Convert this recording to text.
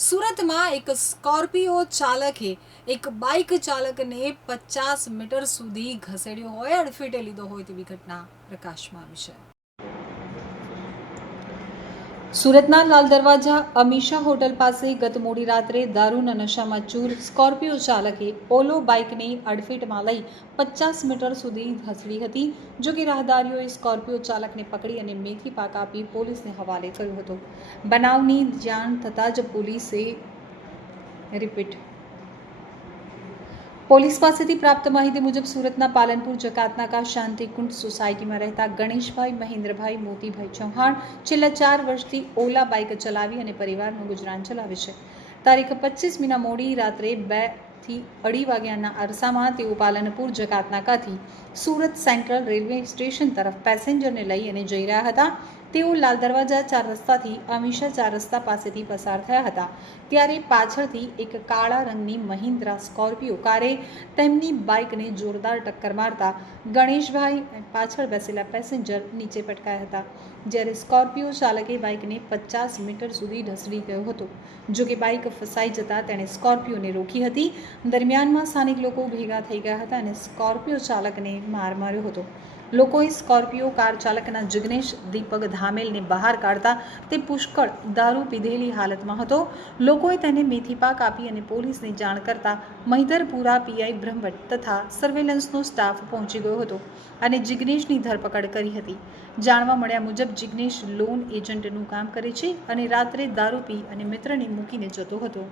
સુરતમાં એક સ્કોર્પિયો ચાલકે એક બાઇક ચાલકને પચાસ મીટર સુધી ઘસેડ્યો હોય, અડફેટે લીધો હોય તેવી ઘટના પ્રકાશમાં આવી છે. સુરતના લાલ દરવાજા અમીષા હોટલ પાસે ગત મોડી રાત્રે દારૂના નશામાં ચૂર સ્કોર્પિયો ચાલકે ઓલો બાઇકને અડફેટમાં લઈ પચાસ મીટર સુધી ઘસડી હતી, જો કે રાહદારીઓએ સ્કોર્પિયો ચાલકને પકડી અને મેથી પાક આપી પોલીસને હવાલે કર્યો હતો. બનાવની જાણ થતાં જ પોલીસે રિપીટ પોલીસ પાસેથી પ્રાપ્ત માહિતી મુજબ સુરતના પાલનપુર જકાતનાકા શાંતિકુંડ સોસાયટીમાં રહેતા ગણેશભાઈ, મહેન્દ્રભાઈ, મોતીભાઈ ચૌહાણ છેલ્લા ચાર વર્ષથી ઓલા બાઇક ચલાવી અને પરિવારનું ગુજરાન ચલાવે છે. તારીખ પચીસ મીના મોડી રાત્રે બેથી અઢી વાગ્યાના અરસામાં તેઓ પાલનપુર જકાતનાકાથી સુરત સેન્ટ્રલ રેલવે સ્ટેશન તરફ પેસેન્જરને લઈ અને જઈ રહ્યા હતા. તેઓ લાલ દરવાજા ચાર રસ્તાથી અમીશા ચાર રસ્તા પાસેથી પસાર થયા હતા. ત્યારે પાછળથી એક કાળા રંગની મહિન્દ્રા સ્કોર્પિયો કારે તેમની બાઇકને જોરદાર ટક્કર મારતા ગણેશભાઈ પાછળ બેસેલા પેસેન્જર નીચે પટકાયા હતા, જ્યારે સ્કોર્પિયો ચાલકે બાઇકને પચાસ મીટર સુધી ઢસડી ગયો હતો. જો કે બાઇક ફસાઈ જતાં તેણે સ્કોર્પિયોને રોકી હતી. દરમિયાનમાં સ્થાનિક લોકો ભેગા થઈ ગયા હતા અને સ્કોર્પિયો ચાલકને માર માર્યો હતો. લોકોએ સ્કોર્પિયો કાર ચાલકના જિગ્નેશ દીપક ધામેલને બહાર કાઢતા તે પુષ્કળ દારૂ પીધેલી હાલતમાં હતો. લોકોએ તેને મેથી પાક આપી અને પોલીસને જાણ કરતા મહિધરપુરા પીઆઈ બ્રહ્મભટ્ટ તથા સર્વેલન્સનો સ્ટાફ પહોંચી ગયો હતો અને જિગ્નેશની ધરપકડ કરી હતી. જાણવા મળ્યા મુજબ જિગ્નેશ લોન એજન્ટનું કામ કરે છે અને રાત્રે દારૂ પી અને મિત્રને મૂકીને જતો હતો.